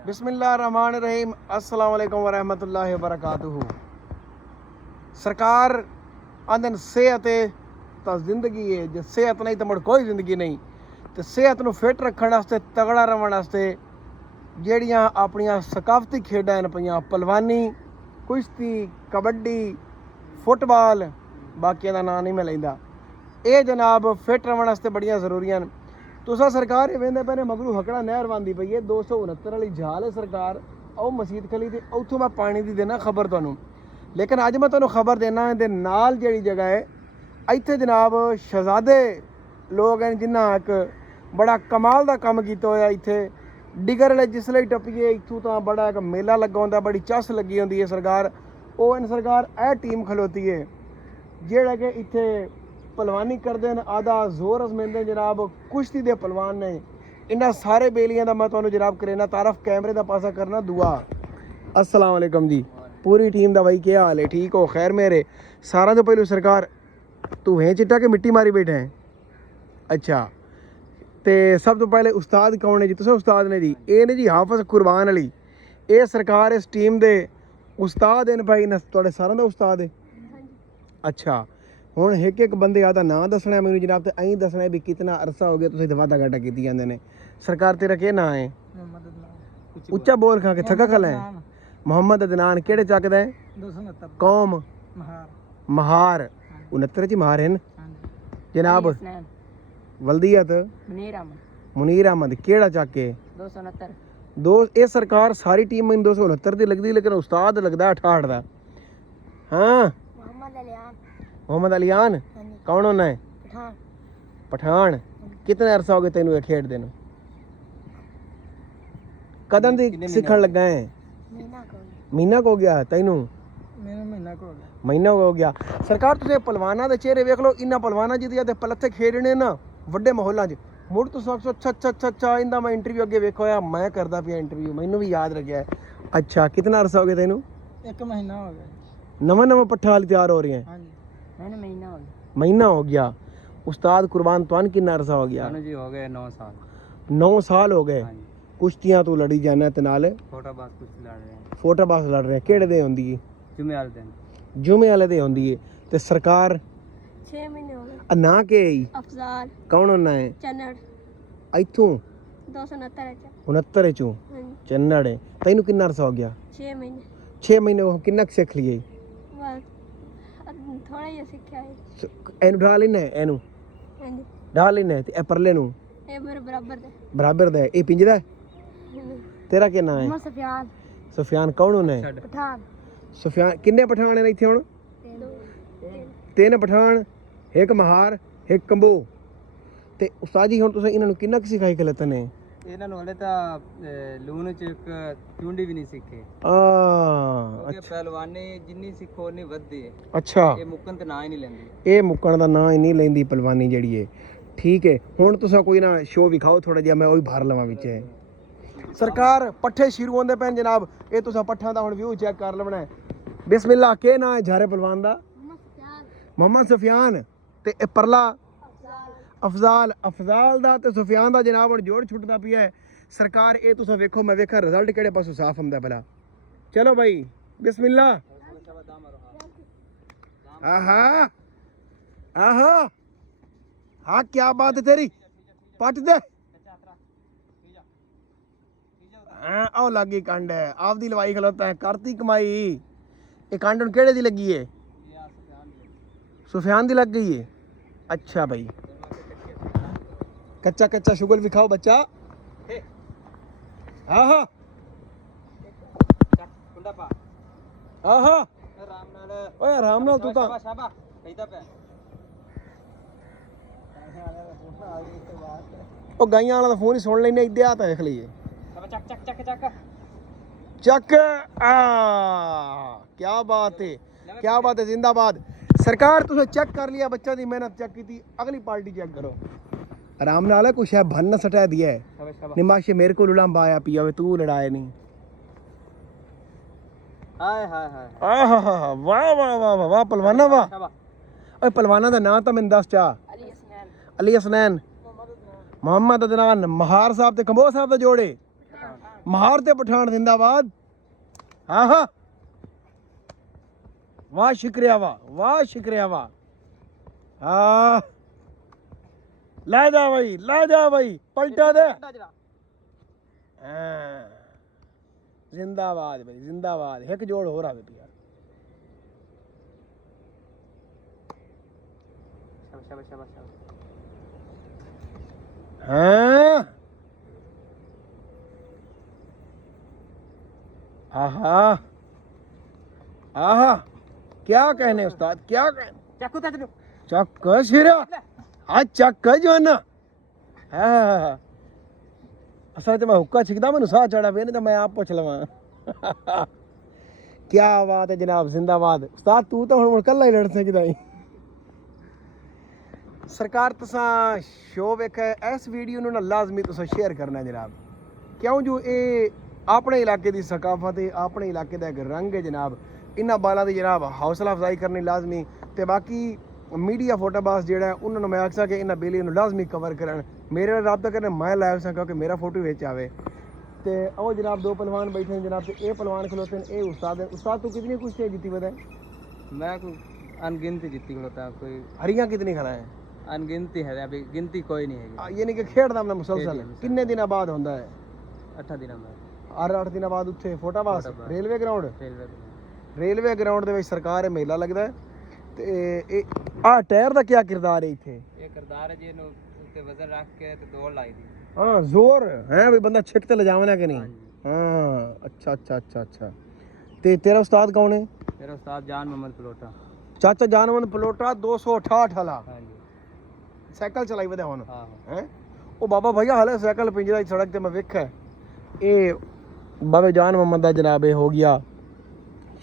बिस्मिल्लाहिर्रहमानिर्रहीम अस्सलाम वालेकुम वरहमतुल्लाहि वबरकातुहू। सरकार आंदन सेहत तो जिंदगी है, जो सेहत नहीं तो मुड़ कोई जिंदगी नहीं। तो सेहत नूं फिट रखण वास्ते, तगड़ा रहण वास्ते ਜਿਹੜੀਆਂ ਆਪਣੀਆਂ ਸਕਾਫਤੀ ਖੇਡਾਂ ਹਨ ਪਈਆਂ, ਪਲਵਾਨੀ, ਕੁਸ਼ਤੀ, ਕਬੱਡੀ, ਫੁੱਟਬਾਲ, ਬਾਕੀਆਂ ਦਾ ਨਾਂ ਨਹੀਂ ਮੈਂ ਲੈਂਦਾ, ਇਹ ਜਨਾਬ ਫਿਟ ਰਹਿਣ ਵਾਸਤੇ ਬੜੀਆਂ ਜ਼ਰੂਰੀ ਹਨ। ਤੁਸੀਂ ਸਰਕਾਰ ਇਹ ਵੇਂਦੇ ਪਏ ਨੇ ਮਗਰੂ ਹਕੜਾ ਨਹਿਰ ਬਣਦੀ ਪਈ ਹੈ, 269 ਵਾਲੀ ਜਾਲ ਹੈ ਸਰਕਾਰ, ਉਹ ਮਸੀਤ ਖਲੀ ਤੇ ਉੱਥੋਂ ਮੈਂ ਪਾਣੀ ਦੀ ਦੇਣਾ ਖਬਰ ਤੁਹਾਨੂੰ। ਲੇਕਿਨ ਅੱਜ ਮੈਂ ਤੁਹਾਨੂੰ ਖਬਰ ਦੇਣਾ ਇਹਦੇ ਨਾਲ ਜਿਹੜੀ ਜਗ੍ਹਾ ਹੈ ਇੱਥੇ ਜਨਾਬ ਸ਼ਹਿਜ਼ਾਦੇ ਲੋਕ ਹਨ ਜਿਨ੍ਹਾਂ ਇੱਕ ਬੜਾ ਕਮਾਲ ਦਾ ਕੰਮ ਕੀਤਾ ਹੋਇਆ। ਇੱਥੇ ਡਿਗਰ ਵਾਲੇ ਜਿਸਲੇ ਟੱਪੀਏ ਇੱਥੋਂ ਤਾਂ ਬੜਾ ਇੱਕ ਮੇਲਾ ਲੱਗਾ ਹੁੰਦਾ, ਬੜੀ ਚੱਸ ਲੱਗੀ ਹੁੰਦੀ ਹੈ। ਸਰਕਾਰ ਉਹ ਹਨ, ਸਰਕਾਰ ਇਹ ਟੀਮ ਖਲੋਤੀ ਹੈ ਜਿਹੜਾ ਕਿ ਇੱਥੇ पलवानी करते हैं, आधा जोर अजमेंदे जनाब, कुश्ती दे पलवान ने। इन्होंने सारे बेलियां का मैं तुम्हें जनाब करेना तारफ कैमरे का पासा करना दुआ। अस्सलाम वालेकुम जी, पूरी टीम का भाई क्या हाल है? ठीक हो? खैर मेरे सारा तो पहलू सरकार तू है चिट्टा के मिट्टी मारी बैठे हैं? अच्छा, तो सब तो पहले उस्ताद कौन है जी? तुम उस्ताद ने जी, ये ने जी हाफिज कुरबान अली, ये सरकार इस टीम के उस्ताद हैं भाई, थोड़े सारा का उस्ताद है। अच्छा, ਹੁਣ ਇੱਕ ਬੰਦੇ ਆ ਦਾ ਨਾਂ ਦੱਸਣਾ ਮੈਨੂੰ ਜਨਾਬ, ਤੇ ਐਂ ਦੱਸਣਾ ਵੀ ਕਿੰਨਾ ਅਰਸਾ ਹੋ ਗਿਆ ਤੁਸੀਂ ਵਾਦਾ ਘਾਟਾ ਕੀਤੀ ਜਾਂਦੇ ਨੇ। ਸਰਕਾਰ ਤੇਰਾ ਕੀ ਨਾਂ ਹੈ? ਉੱਚਾ ਬੋਲ ਖਾ ਕੇ ਥੱਕਾ ਖਲਾ ਹੈ। ਮੁਹੰਮਦ ਅਦਨਾਨ ਕਿਹੜੇ ਚੱਕ ਦਾ ਹੈ? 269 ਕੌਮ ਮਹਾਰ 69 ਚ ਮਹਾਰ ਹਨ ਜਨਾਬ। ਵਲਦੀਅਤ ਮੁਨੀਰ ਅਹਿਮਦ ਕਿਹੜਾ ਚੱਕ ਹੈ? 269 ਦੋ। ਇਹ ਸਰਕਾਰ ਸਾਰੀ ਟੀਮ ਮੈਨੂੰ 269 ਦੀ ਲੱਗਦੀ, ਲੇਕਿਨ ਉਸਤਾਦ ਲੱਗਦਾ 68 ਦਾ। ਹਾਂ, मोहम्मद अलियान कौन होना है? पठान। कितने अरसा हो गया तेनू ये खेड देनू? कदम दी सीखण लगा है? महीना को हो गया तेनू? महीना हो गया। सरकार तुसीं पहलवानां दे चेहरे वेख लो, इन्हां पहलवानां जिहदे ते पलत्थे खेडने ना वड्डे माहौलां 'च मुड़ तुसीं आखो अच्छा इंदा मैं इंटरव्यू अगे वेखो या मैं करदा पिया इंटरव्यू, मैनू भी याद रखिया है। अच्छा, कितना अरसा हो गया तेनू? 1 महीना हो गया। नवां पट्ठा वाली तैयार हो रही है? महीना हो गया। उस्ताद कुर्बान तुआन कितना अरसा हो गया? जी हो गए 9 साल। 9 साल हो गए। कुश्तियां तू लड़ी जाना ते नाल फोटाबाज कुश्ती लड़ रहे हैं। फोटाबाज लड़ रहे हैं केड़े दे होंदी है? जुमे वाले दिन। जुमे वाले दे होंदी है। ते सरकार 6 महीने हो गए। ना के अफजाल कौन होना है? चन्नड़ इथों 269 चों चन्नड़ है। तैनू कितना अरसा हो गया? 6 महीने। 6 महीने किन्ना सीख लिए? थोड़ा ही सीखा है। एनु ढा लेना है, एनु ढा लेना है। ते ए परले नु ए मेरे बराबर दे। ए पिंजरा है। तेरा क्या नाम है? सुफियान। सुफियान कौन होना है? पठान। सुफियान किन्ने पठान है इत्थे हुण? 3 पठान, एक महार, एक कंबो। ते उस्ताद जी हुण तुसीं इन्हां नु किन्ना सिखाई के लते ने? ਇਹਨਾਂ ਨੂੰ ਹਲੇ ਤਾਂ ਲੂਣ ਚ ਇੱਕ ਚੁੰਡੀ ਵੀ ਨਹੀਂ ਸਿੱਖੇ। ਅੱਛਾ, ਪਹਿਲਵਾਨੀ ਜਿੰਨੀ ਸਿੱਖੋ ਉਨੀ ਵੱਧਦੀ ਹੈ। ਅੱਛਾ, ਇਹ ਮੁੱਕਣ ਤੇ ਨਾਂ ਹੀ ਨਹੀਂ ਲੈਂਦੀ। ਇਹ ਮੁੱਕਣ ਦਾ ਨਾਂ ਹੀ ਨਹੀਂ ਲੈਂਦੀ ਪਹਿਲਵਾਨੀ ਜਿਹੜੀ ਹੈ। ਠੀਕ ਹੈ, ਹੁਣ ਤੁਸੀਂ ਕੋਈ ਨਾ ਸ਼ੋਅ ਵਿਖਾਓ ਥੋੜਾ ਜਿਹਾ, ਮੈਂ ਉਹ ਵੀ ਬਾਹਰ ਲਵਾਂ ਵਿੱਚ। ਸਰਕਾਰ ਪੱਠੇ ਸ਼ੁਰੂ ਹੁੰਦੇ ਪੈਣ ਜਨਾਬ, ਇਹ ਤੁਸੀਂ ਪੱਠਾਂ ਦਾ ਹੁਣ ਵਿਊ ਚੈੱਕ ਕਰ ਲਵਣਾ ਹੈ। ਬਿਸਮਿਲ੍ਲਾ। ਕੀ ਨਾਂ ਹੈ ਝਾਰੇ ਪਹਿਲਵਾਨ ਦਾ? ਮੁਹੰਮਦ ਸੁਫਿਆਨ। ਤੇ ਇਹ ਪਰਲਾ अफजाल। अफजाल दा ते सुफियान दा जनाब हुण जोड़ छुटदा पिया है। सरकार ये तुसां वेखो, मैं वेखा रिजल्ट किहड़े पासों साफ आंदा भला। चलो भाई बिस्मिल्ला। आहा आहा हाँ, क्या बात है तेरी, पट दे। हाँ, ओ लगी कंड है, आपदी लवाई खलोता है, करती कमाई। ये कंड हुण किहड़े दी लगी है? सुफियान दी लग गई है। अच्छा भाई, कच्चा कच्चा शुगल विखाओ बच्चा। आहा आहा ओए आराम नाल तू तां ओ गाइयां वाला फोन ही सुन लेने। इधर आ तां देख लीए। चक चक चक चक चक। क्या बात है, क्या बात है, जिंदाबाद। सरकार तुसें चेक कर लिया, बच्चा दी मेहनत चेक की। अगली पार्टी चेक करो आराम नाल। कुछ है भन सटा दिया है निमाशे मेरे को लुलांबा आया पिया वे, तू लड़ाए नहीं। हाय हाय हाय आहा वाह वाह वाह वाह पहलवाना वाह। ओए पहलवाना दा नाम तां मैनूं दस चा। अली हसनैन, मोहम्मद अदनान, महार साहब ते कंबोज साहब दा जोड़े। महार ते पठान जिंदाबाद। हाँ हाँ वाह शुक्रिया वाह शुक्रिया वाह। हाँ ला जा भाई पलटा दे। हाँ, जिंदाबाद भाई जिंदाबाद। एक जोड़ हो रहा है यार। हाँ आहा आहा क्या कहने उस्ताद क्या कहने। चक सिरा हाँ चक जो ना। हाँ असल तो मैं हुक्का छिकदा मैनू साह चढ़ा पे नहीं तो मैं आप पुछ लवा। क्या बात है जनाब जिंदाबाद। उस्ताद तू तो हुण कल्ला ही लड़ सकदा है। सरकार तुसा शो वेखा इस वीडियो नू ना लाजमी तुसा शेयर करना जनाब, क्यों जो ये अपने इलाके की सकाफत है, अपने इलाके का एक रंग है जनाब। इन्हां बालां दी जनाब हौसला अफजाई करनी लाजमी। ते बाकी मीडिया फोटोबाज जेड़ा है उन्होंने मैं आखसा कि इन्हां बेलियां नू लाजमी कवर करन, मेरे नाल राबता करन, मैं लाइव सा क्योंकि मेरा फोटो विच आवे। ते ओ जनाब दो पहलवान बैठे हैं जनाब, ते ये पहलवान खलोते हैं, ये उस्ताद है। उस्ताद तू कितनी कुश्तियाँ जीती बताए? मैं अनगिनती जीती खलोता हूं। कोई हरियाँ कितनी खड़ा है? अनगिनती है, अभी गिनती कोई नहीं है। यानी कि खेड़दा मैं मुसलसल किन्ने दिन बाद होंदा है? 8 दिन बाद। 8 दिन बाद उत्थे फोटाबास रेलवे ग्राउंड। रेलवे ग्राउंड ਦੇ ਵਿੱਚ ਸਰਕਾਰ ਇਹ ਮੇਲਾ ਲੱਗਦਾ ਹੈ ਤੇ ਇਹ ਆ ਟਾਇਰ ਦਾ ਕੀ ਕਿਰਦਾਰ ਹੈ ਇੱਥੇ? ਇਹ ਕਿਰਦਾਰ ਹੈ ਜੀ, ਇਹਨੂੰ ਉੱਤੇ ਵਜ਼ਨ ਰੱਖ ਕੇ ਤੇ ਦੌੜ ਲਾਈ ਦੀ। ਹਾਂ ਜ਼ੋਰ ਹੈ ਵੀ ਬੰਦਾ ਛਿੱਕ ਤੇ ਲਿਜਾਵਣਾ ਕਿ ਨਹੀਂ? ਹਾਂ ਅੱਛਾ ਅੱਛਾ ਅੱਛਾ ਅੱਛਾ। ਤੇ ਤੇਰਾ ਉਸਤਾਦ ਕੌਣ ਹੈ? ਮੇਰਾ ਉਸਤਾਦ ਜਾਨ ਮੁਹੰਮਦ ਪਲੋਟਾ। ਚਾਚਾ ਜਾਨ ਮੁਹੰਮਦ ਪਲੋਟਾ 268 ਵਾਲਾ। ਹਾਂਜੀ ਸਾਈਕਲ ਚਲਾਈ ਵਦਾ ਹੁਣ ਹਾਂ ਹੈ ਉਹ ਬਾਬਾ ਭਈਆ ਹਾਲੇ ਸਾਈਕਲ ਪਿੰਜਰਾ ਸੜਕ ਤੇ ਮੈਂ ਵੇਖਿਆ। ਇਹ ਬਾਬੇ ਜਾਨ ਮੁਹੰਮਦ ਦਾ ਜਨਾਬ ਇਹ ਹੋ ਗਿਆ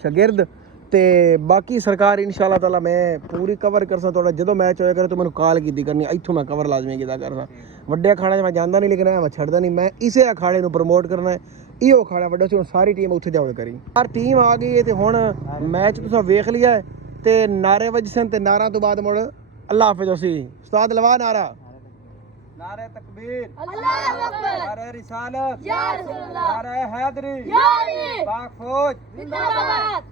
शागिर्द। ते बाकी सरकार इंशाअल्लाह ताला मैं पूरी कवर करसा। थोड़ा जो मैच होया करे तो मैंने कॉल की करनी, इतों मैं कवर लाजमी किया करना। वड्डे अखाड़े मैं जाता नहीं, लेकिन मैं छड़दा नहीं, मैं इसे अखाड़े को प्रमोट करना है। इहो अखाड़ा वड्डा सी, सारी टीम उत्थे जाओ करी। यार टीम आ गई है तो हुण मैच तुसां वेख लिया है ते नारे वजसन ते नारा तो बाद मुड़ अल्लाह हाफिज़ होसी। उस्ताद लवा नारा। नारे तकबीर अल्लाह अकबर, नारे रिसालत या रसूलुल्लाह, नारे हैदरी या अली, पाक फौज जिंदाबाद,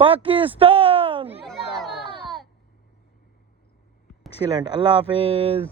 पाकिस्तान जिंदाबाद। एक्सीलेंट, अल्लाह हाफिज़।